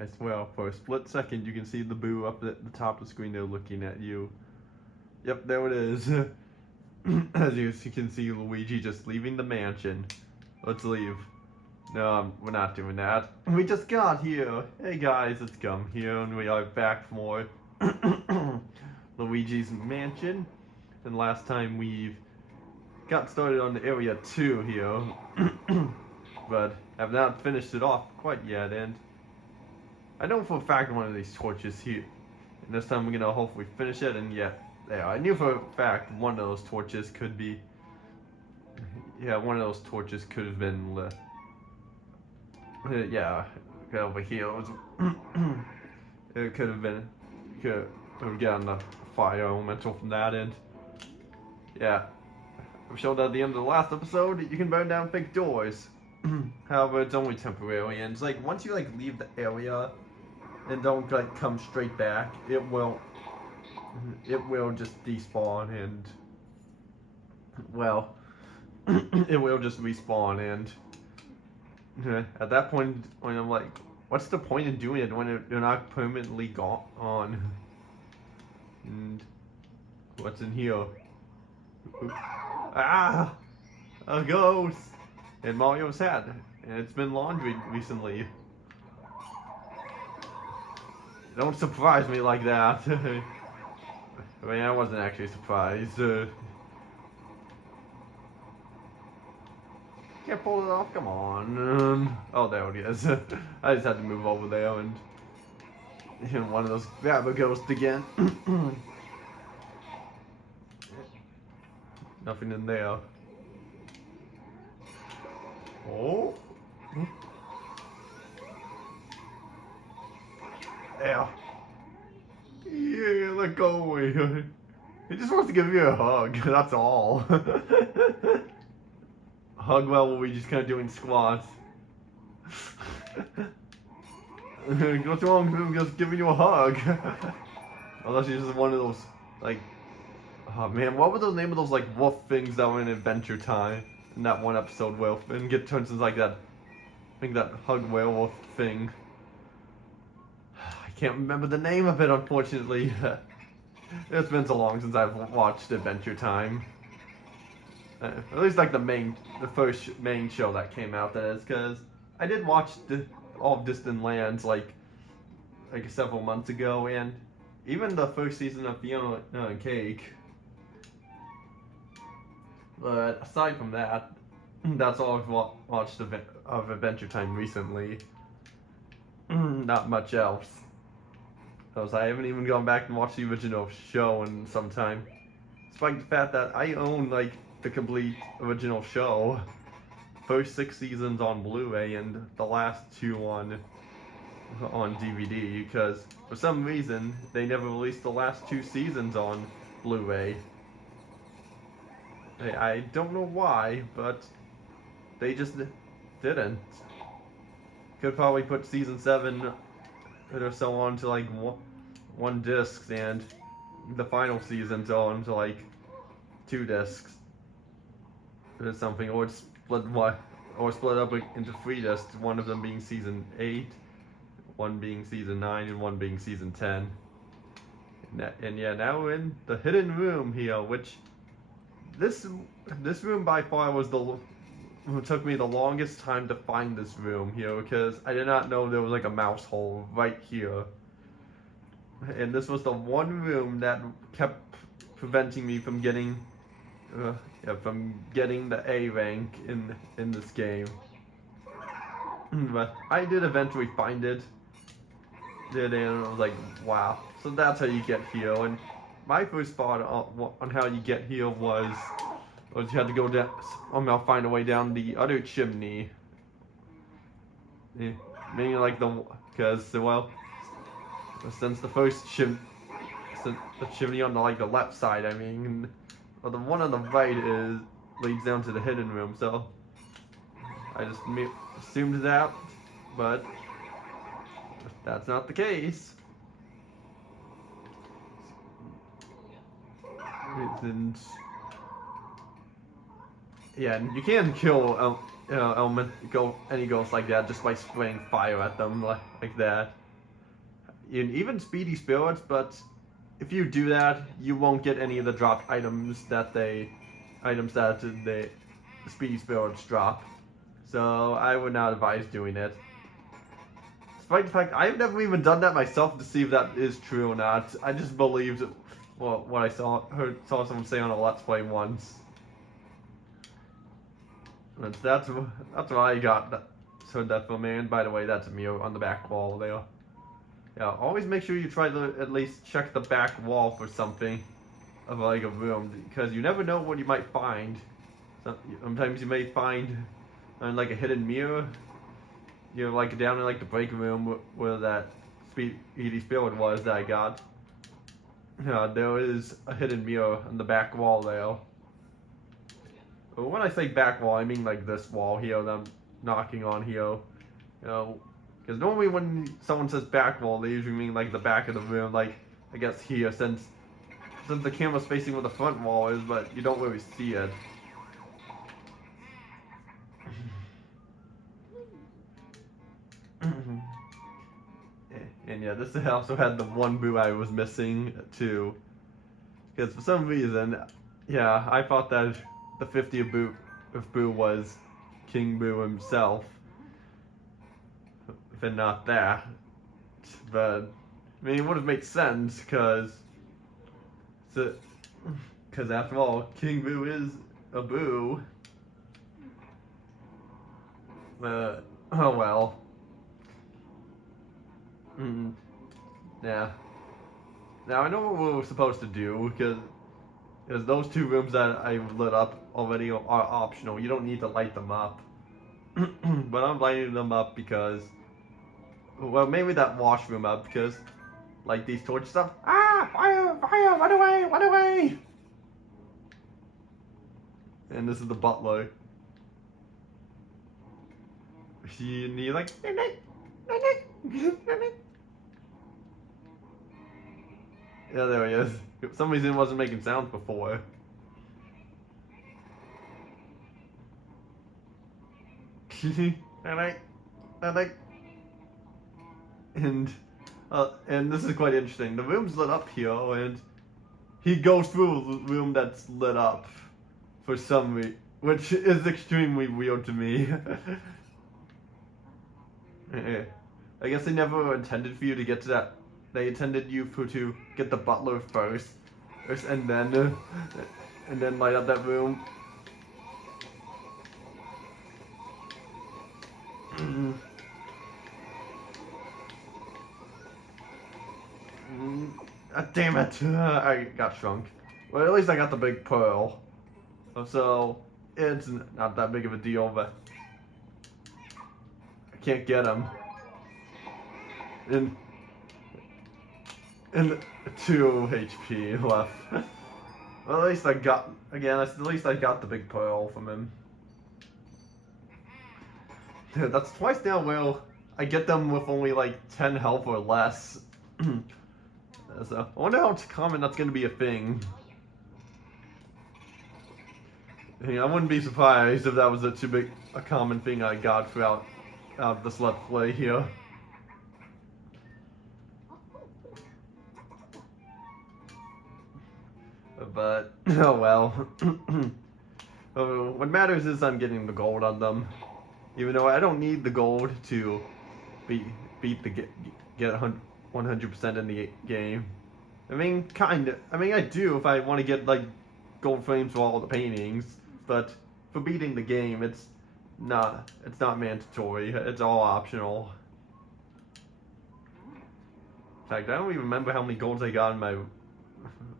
I swear, for a split second, you can see the boo up at the top of the screen there looking at you. Yep, there it is. As you can see, Luigi just leaving the mansion. Let's leave. No, we're not doing that. We just got here. Hey guys, it's Gum here, and we are back for Luigi's mansion. And last time we got started on the area 2 here, but have not finished it off quite yet. And I know for a fact one of these torches here. And this time we're gonna hopefully finish it. And yeah, there. I knew for a fact one of those torches could be. Yeah, one of those torches could have been lit. Yeah, over here. It could have been. Could have gotten the fire elemental from that end. Yeah. We showed at the end of the last episode you can burn down fake doors. However, it's only temporary, and it's like once you like leave the area and don't like come straight back, it will just despawn and well, it will just respawn, and at that point when I'm like, what's the point in doing it when you're not permanently gone? And what's in here? Ah, a ghost in Mario's hat, and it's been laundry recently. Don't surprise me like that. I mean, I wasn't actually surprised. Can't pull it off, come on. Oh, there it is. I just had to move over there and one of those grab a ghost again. Nothing in there. Oh. Yeah. Yeah, let go away. He just wants to give you a hug, that's all. Hug while we're just kind of doing squats. What's wrong with him just giving you a hug? Unless he's just one of those, like, oh man, what were the name of those, like, wolf things that were in Adventure Time? In that one episode where and get turns into like that, I think that hug werewolf thing. I can't remember the name of it, unfortunately. It's been so long since I've watched Adventure Time. At least like the first main show that came out, that is, because I did watch all of Distant Lands like several months ago, and even the first season of Fiona and Cake. But aside from that, that's all I've watched of Adventure Time recently. Not much else. Because I haven't even gone back and watched the original show in some time. Despite the fact that I own like the complete original show. First 6 seasons on Blu-ray and the last 2 on DVD. Because for some reason they never released the last 2 seasons on Blu-ray. I don't know why, but they just didn't. Could probably put season 7 or so on to like one disc, and the final season's on to like 2 discs or something, or split up into 3 discs. One of them being season 8, one being season 9, and one being season 10. And yeah, now we're in the hidden room here, which. This room by far was took me the longest time to find this room here, because I did not know there was like a mouse hole right here. And this was the one room that kept preventing me from getting the A rank in this game. But I did eventually find it. And I was like, wow. So that's how you get here. And my first thought on how you get here was you had to go down, somehow find a way down the other chimney. Meaning like because well, since the first the chimney on the left side, I mean, well, the one on the right leads down to the hidden room. So I just assumed that, but that's not the case. And yeah, you can kill any ghosts like that just by spraying fire at them like that. even speedy spirits, but if you do that, you won't get any of the dropped items that the speedy spirits drop. So I would not advise doing it. Despite the fact I've never even done that myself to see if that is true or not. I just believed what I saw someone say on a Let's Play once. And that's why I got that. So that from me. And by the way, that's a mirror on the back wall there. Yeah, always make sure you try to at least check the back wall for something of like a room, because you never know what you might find. Sometimes you may find like a hidden mirror. You know, like down in like the break room where that speedy spirit was that I got. There is a hidden mirror on the back wall there. But when I say back wall, I mean like this wall here that I'm knocking on here. You know, because normally when someone says back wall, they usually mean like the back of the room, like I guess here, since the camera's facing where the front wall is, but you don't really see it. And yeah, this also had the one boo I was missing too. Because for some reason, yeah, I thought that the 50th Boo was King Boo himself. If not that. But, I mean, it would have made sense, because after all, King Boo is a boo. But, oh well. Yeah. Now I know what we were supposed to do, because those two rooms that I lit up already are optional. You don't need to light them up. But I'm lighting them up because, well, maybe that washroom up, because like these torch stuff. Ah! Fire! Fire! Run away! Run away! And this is the butler. He like. Yeah, there he is. For some reason, it wasn't making sounds before. And this is quite interesting. The room's lit up here, and he goes through the room that's lit up for some reason, which is extremely weird to me. I guess they never intended for you to get to that. They intended you to get the butler first, and then light up that room. Damn it! I got shrunk. Well, at least I got the big pearl, so it's not that big of a deal. But I can't get him. And 2 HP left. Well, at least I got the big pearl from him. Dude, that's twice now where I get them with only like 10 health or less. So I wonder how common that's gonna be a thing. I wouldn't be surprised if that was too big a common thing I got throughout this Let's Play here. But, oh well. What matters is I'm getting the gold on them. Even though I don't need the gold to get 100% in the game. I mean, kinda. I mean, I do if I want to get, like, gold frames for all the paintings. But for beating the game, it's not mandatory. It's all optional. In fact, I don't even remember how many golds I got in my...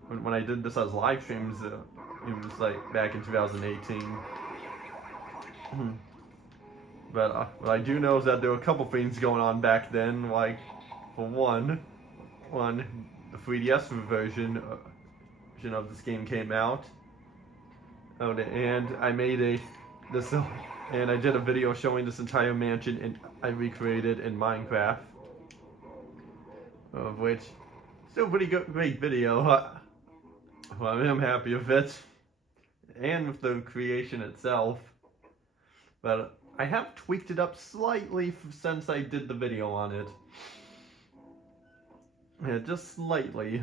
When I did this as live streams, it was like back in 2018. But what I do know is that there were a couple things going on back then, like, for one, the 3DS version of this game came out. Oh, and I made and I did a video showing this entire mansion, and I recreated in Minecraft, of which, still pretty great video. Well, I'm happy with it, and with the creation itself, but I have tweaked it up slightly since I did the video on it. Yeah, just slightly.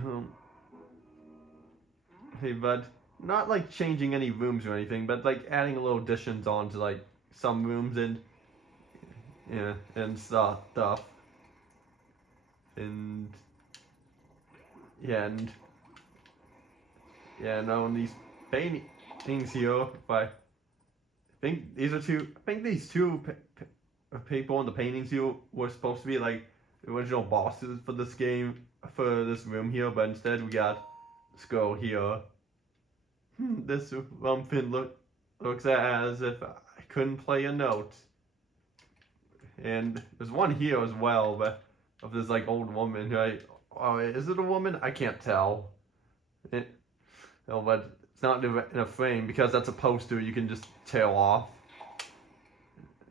Hey, but not like changing any rooms or anything, but like adding a little additions onto like some rooms and yeah, and stuff. And yeah, and yeah, no, and these paintings here, if I think these are two, I think these two people in the paintings here were supposed to be like the original bosses for this game, for this room here, but instead we got this girl here. This rumpkin looks as if I couldn't play a note. And there's one here as well, but of this like old woman. Right? Oh, is it a woman? I can't tell. No, but it's not in a frame because that's a poster you can just tear off.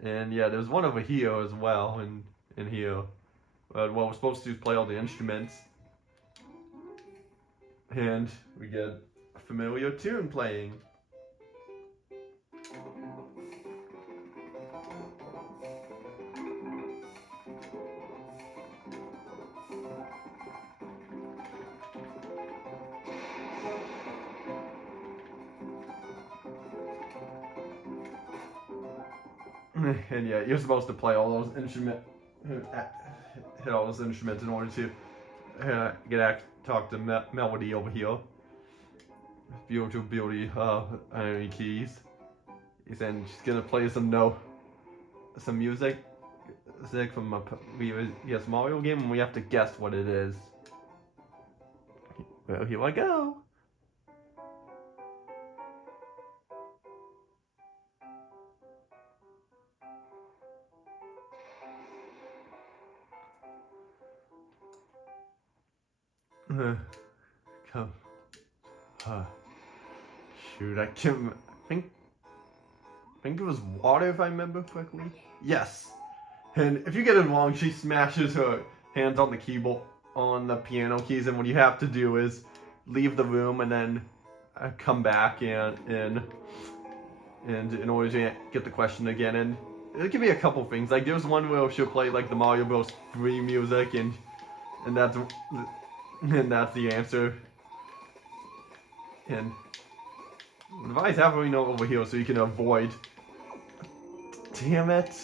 And yeah, there's one over here as well, in here. But what we're supposed to do is play all the instruments. And we get a familiar tune playing. And yeah, you're supposed to play all those instruments, hit all those instruments in order to talk to Melody over here. Beauty, enemy keys. And she's gonna play some music from a previous Mario game, and we have to guess what it is. Well, here I go. Come. Shoot, I think it was water if I remember correctly. Yes. And if you get it wrong, she smashes her hands on the keyboard, on the piano keys, and what you have to do is leave the room and then come back and in order to get the question again. And it can be a couple things. Like there's one where she'll play like the Mario Bros. 3 music, and that's the answer. And the device halfway note over here so you can avoid. Damn it.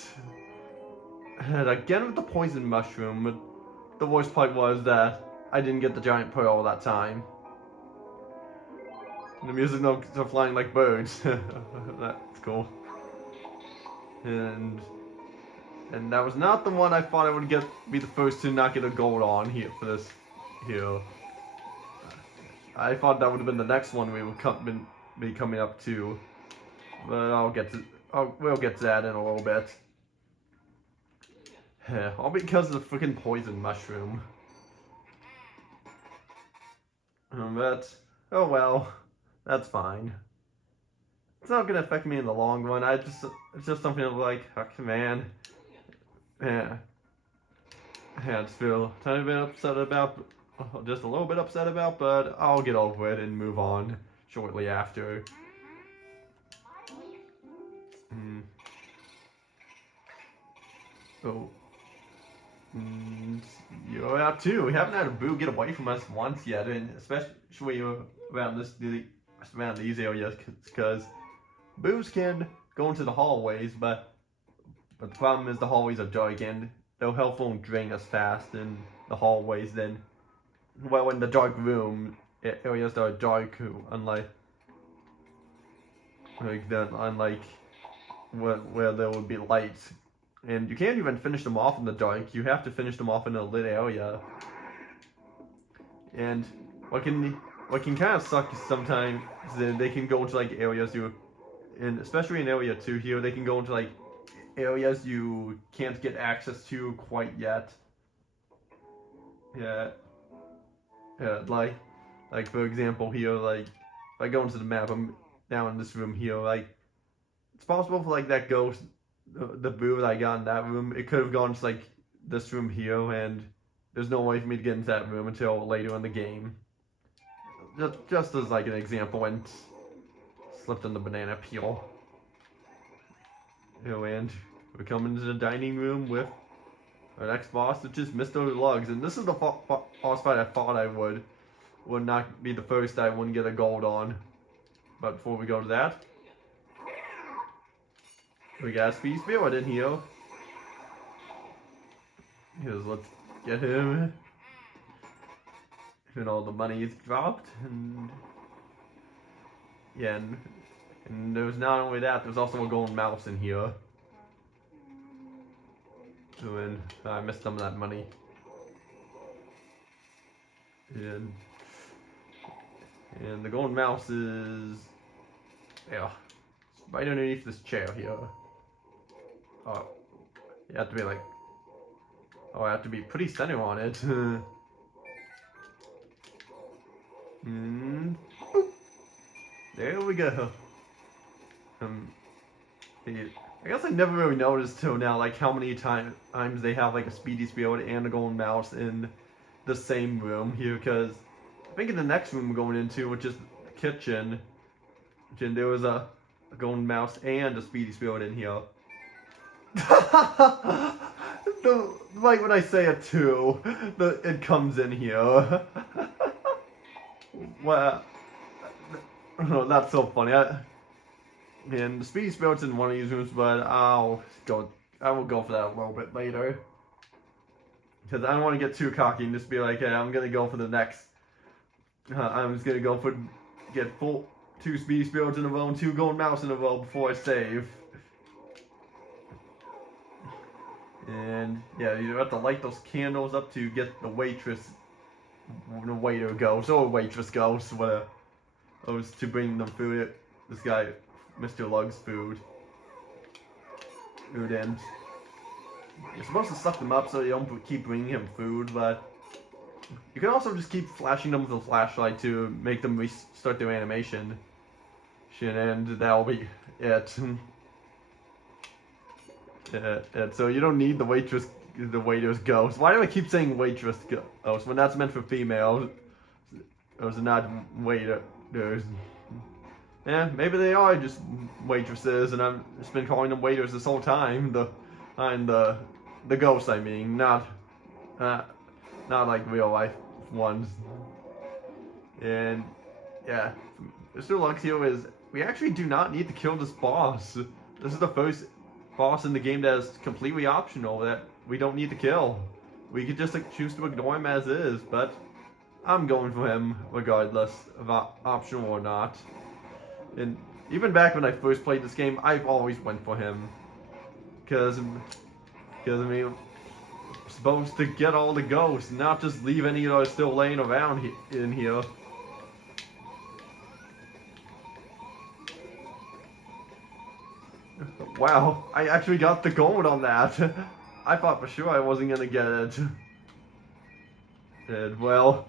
And again with the poison mushroom, but the worst part was that I didn't get the giant pearl that time. And the music notes are flying like birds. That's cool. And that was not the one I thought I would be the first to not get a gold on here for this here. I thought that would have been the next one we would be coming up to, but we'll get to that in a little bit. All because of the freaking poison mushroom. But oh well, that's fine. It's not gonna affect me in the long run. It's just something I'm like, oh, man. Yeah. I just feel a tiny bit upset about. Just a little bit upset about, but I'll get over it and move on shortly after. So, you're out too. We haven't had a Boo get away from us once yet, and especially around these areas, because Boos can go into the hallways, but the problem is the hallways are dark, and their health won't drain as fast in the hallways than. Well, in the dark room, areas that are dark, unlike where there would be lights, and you can't even finish them off in the dark. You have to finish them off in a lit area. And what can kind of suck sometimes is they can go into like areas and especially in area 2 here, they can go into like areas you can't get access to quite yet. Yeah. Yeah, like for example here, like if I go into the map, I'm now in this room here. Like it's possible for like that ghost, the Boo that I got in that room, it could have gone to like this room here, and there's no way for me to get into that room until later in the game. Just as like an example, and slipped on the banana peel. And we come into the dining room with our next boss, which is Mr. Lugs. And this is the boss fight I thought I would not be the first I wouldn't get a gold on. But before we go to that, we got a speed spirit in here. Let's get him. And all the money is dropped, and yeah, and there's not only that, there's also a golden mouse in here. And I missed some of that money. And the golden mouse is, yeah, right underneath this chair here. Oh, you have to be like, oh, I have to be pretty center on it. And there we go. I guess I never really noticed till now, like how many times they have like a speedy spirit and a golden mouse in the same room here. Because I think in the next room we're going into, which is the kitchen, there was a golden mouse and a speedy spirit in here. Like when I say it too, it comes in here. Well, oh, that's so funny. And the speedy spirit's in one of these rooms, but I will go for that a little bit later. Because I don't want to get too cocky and just be like, hey, I'm gonna go for the next. I'm just gonna go for get 2 speedy spirits in a row and 2 golden mouse in a row before I save. And yeah, you have to light those candles up to get the waitress, the waiter ghost, or waitress ghost, whatever. Was to bring them food. This guy, Mr. Lug's food in. You're supposed to suck them up so you don't keep bringing him food, but you can also just keep flashing them with a flashlight to make them restart their animation. And that'll be it. So you don't need the waiter's ghost. Why do I keep saying waitress ghost when that's meant for females? Those are not waiters. Yeah, maybe they are just waitresses, and I've just been calling them waiters this whole time. The ghosts, I mean, not like real life ones. And yeah, Mr. Lux here is, we actually do not need to kill this boss. This is the first boss in the game that is completely optional, that we don't need to kill. We could just like choose to ignore him as is, but I'm going for him regardless of optional or not. And even back when I first played this game, I've always went for him. Because I mean, I'm supposed to get all the ghosts, not just leave any that are still laying around in here. Wow, I actually got the gold on that. I thought for sure I wasn't gonna get it. And well,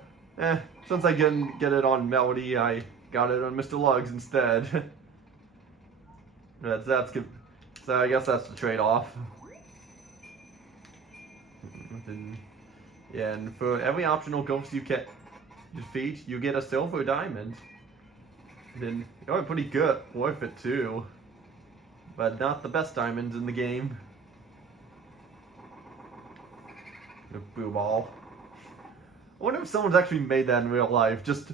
since I didn't get it on Melody, I got it on Mr. Lugs instead. That's good. So I guess that's the trade-off. Yeah, and for every optional ghost you defeat, you get a silver diamond. And you're pretty good, worth it too. But not the best diamonds in the game. The blue ball. I wonder if someone's actually made that in real life. Just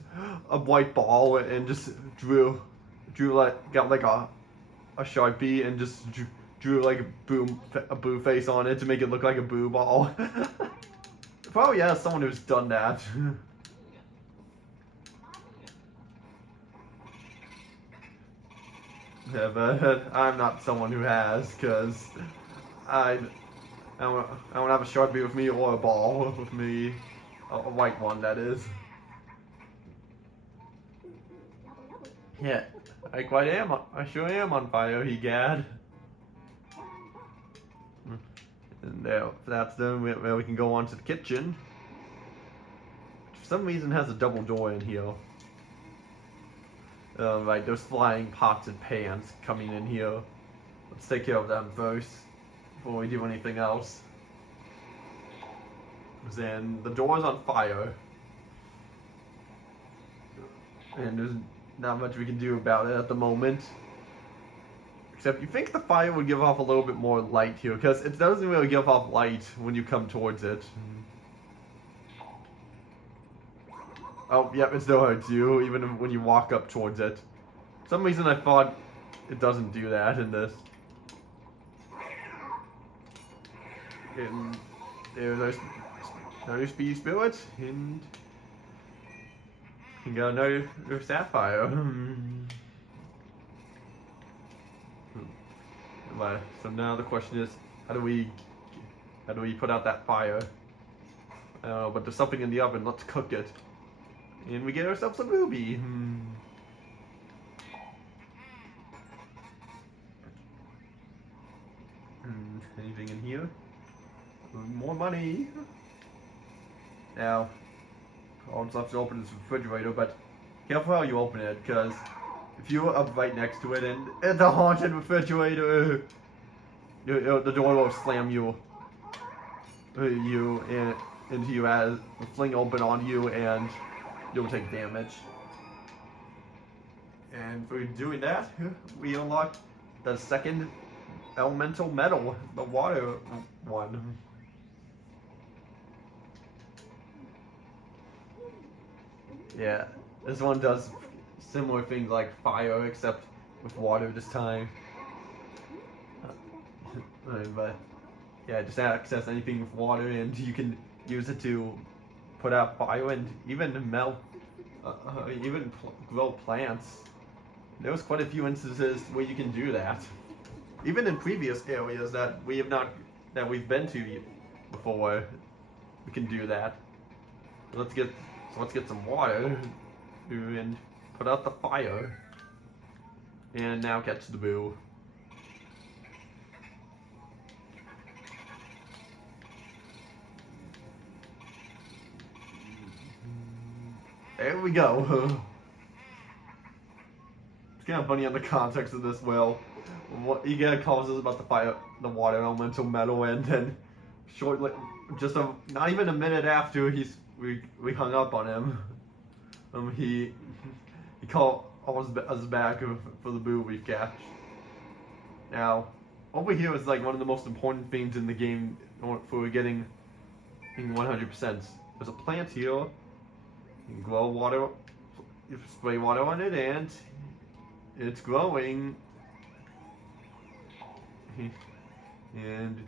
a white ball and just drew like, got like a Sharpie and just drew like a boo face on it to make it look like a boo ball. Probably yeah, someone who's done that. Yeah, but I'm not someone who has, because I don't have a Sharpie with me or a ball with me. A white one, that is. Yeah, I quite am. I sure am on fire, egad. And there, that's done. Where we can go on to the kitchen. For some reason, it has a double door in here. Right, there's flying pots and pans coming in here. Let's take care of them first before we do anything else. Then the door's on fire, and there's not much we can do about it at the moment, Except you think the fire would give off a little bit more light here, because it doesn't really give off light when you come towards it. Oh, yep, it still hurts you, even when you walk up towards it. For some reason I thought it doesn't do that in this. And there's another speedy spirit, and you got another sapphire. So now the question is, how do we put out that fire? But there's something in the oven. Let's cook it, and we get ourselves a ruby. Anything in here? More money. Now, all that's left to open is the refrigerator, but careful how you open it, because if you're up right next to it and it's a haunted refrigerator, the door will slam you into you as fling open on you, and you'll take damage. And for doing that, we unlock the second elemental metal, the water one. Yeah, this one does similar things like fire, except with water this time. But yeah, just access anything with water, and you can use it to put out fire and even melt, grow plants. There's quite a few instances where you can do that, even in previous areas that we've been to before. We can do that. Let's get some water and put out the fire, and now catch the boo. There we go. It's kind of funny on the context of this. Well, what he calls us about the water elemental metal, and then shortly, not even a minute after we hung up on him, he called us back for the boo we catch. Now, over here is like one of the most important things in the game for getting 100%. There's a plant here. You can grow water, you spray water on it, and it's growing. And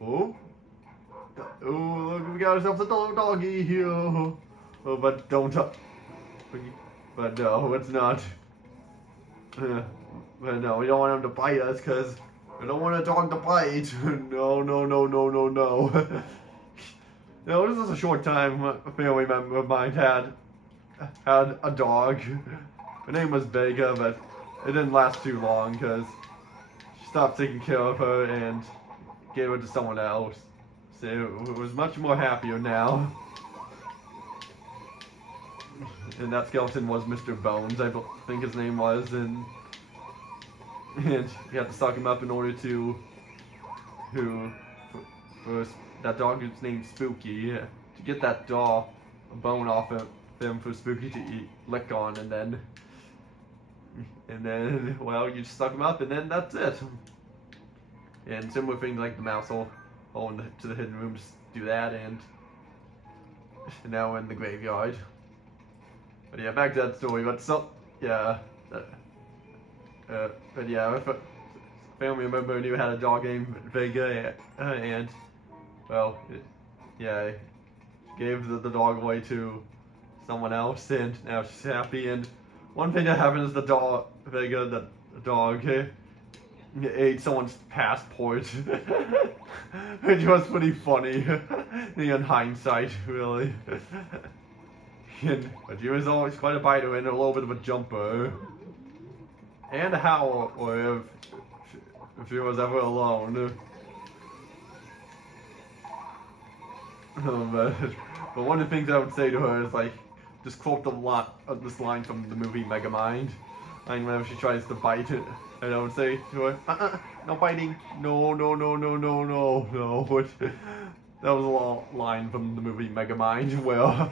oh, look, we got ourselves a doggy here. Oh, but don't. But no, it's not. But no, we don't want him to bite us, because we don't want a dog to bite. No. No, this is a short time. A family member of mine had a dog. Her name was Vega, but it didn't last too long, because she stopped taking care of her and gave her to someone else. So it was much more happier now. And that skeleton was Mr. Bones, I think his name was, and you had to stock him up in order to for that dog who's named Spooky, to get that bone off of him for Spooky to lick on, and then well, you just stock him up, and then that's it. And similar things like the mouse hole to the hidden rooms do that, and now in the graveyard. But yeah, back to that story. But but yeah, if a family member knew had a dog named Vega, and well, gave the dog away to someone else, and now she's happy. And one thing that happened is the dog ate someone's passport, which was pretty funny in hindsight, really. But he was always quite a biter and a little bit of a jumper. And a howler if he was ever alone. But one of the things I would say to her is, like, just quote this line from the movie Megamind. And whenever she tries to bite it, and I would say to her, no biting, no. That was a line from the movie Megamind, where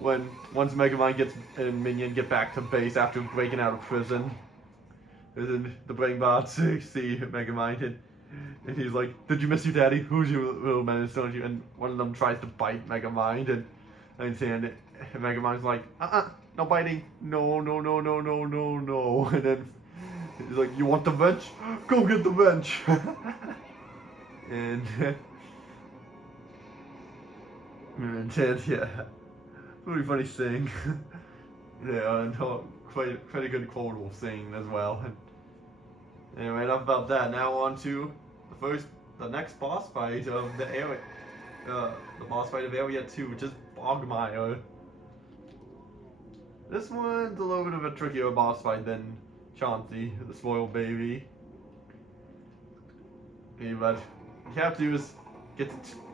once Megamind and Minion get back to base after breaking out of prison, And then the brain bots see Megamind and he's like, "Did you miss your daddy? Who's your little menace, don't you?" And one of them tries to bite Megamind and Megamind's like, no biting, no. And then he's like, "You want the bench? Go get the bench." and then yeah, really funny thing. Yeah, and quite a good quotable thing as well. Anyway, enough about that. Now on to the next boss fight of the area, the boss fight of Area 2, which is Bogmire. This one's a little bit of a trickier boss fight than Chauncey, the spoiled baby. Yeah, but what you have to do is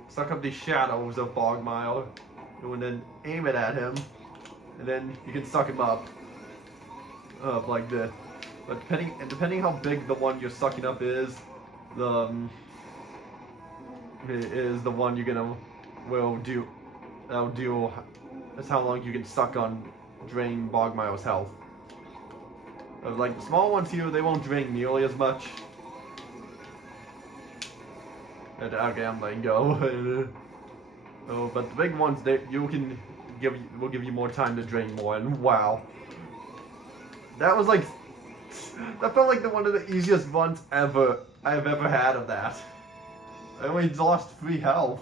suck up the shadows of Bogmire, and then aim it at him, and then you can suck him up, like this. But depending how big the one you're sucking up is the one you're gonna do. That's how long you can suck on drain Bogmire's health. Like the small ones here, they won't drain nearly as much. Okay, I'm letting go. Oh, but the big ones, will give you more time to drain more. And wow, that was like. That felt like one of the easiest runs I've ever had of that. I only lost 3 health.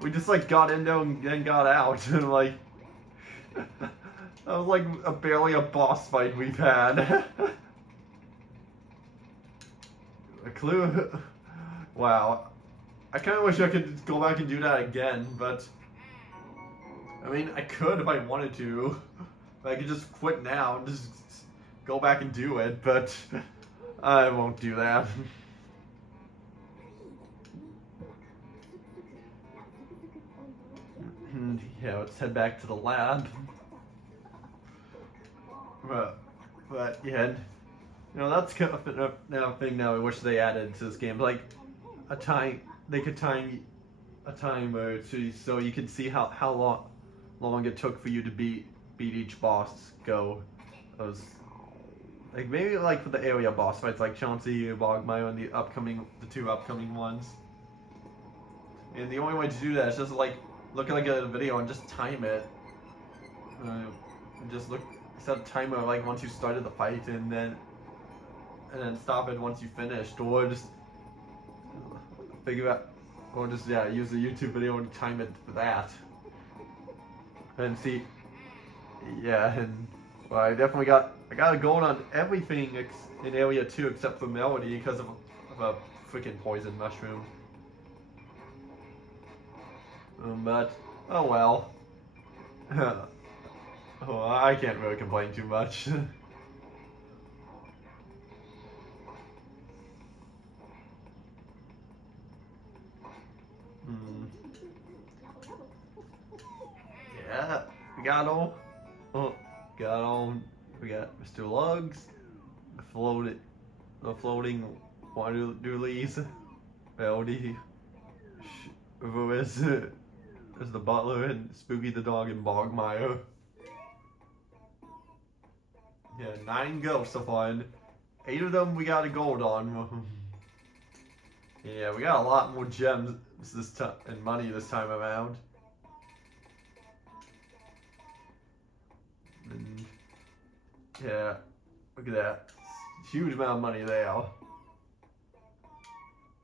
We just like got in there and then got out, and like that was like barely a boss fight we've had. A clue. Wow. I kind of wish I could go back and do that again, but I mean I could if I wanted to. I could just quit now and just go back and do it, but I won't do that. Yeah, let's head back to the lab. But yeah, that's kind of a thing now I wish they added to this game, like they could time a timer so you could see how long it took for you to beat each boss go. Like maybe like for the area boss fights like Chauncey, Bogmire, and the 2 upcoming ones. And the only way to do that is just like look at like a video and just time it. And just set a timer like once you started the fight and then stop it once you finished, or just figure out, or just use the YouTube video and time it for that. And see. Yeah, and well, I got it going on everything in Area 2 except for Melody because of a freaking poison mushroom. But oh well. Oh, I can't really complain too much. Yeah, we got all. We got Mr. Lugs, the floating water doolies, Melody, as the butler, and Spooky the dog, and Bogmire. Yeah, 9 ghosts so far, and 8 of them we got a gold on. Yeah, we got a lot more gems this time and money this time around. And yeah, look at that. Huge amount of money there.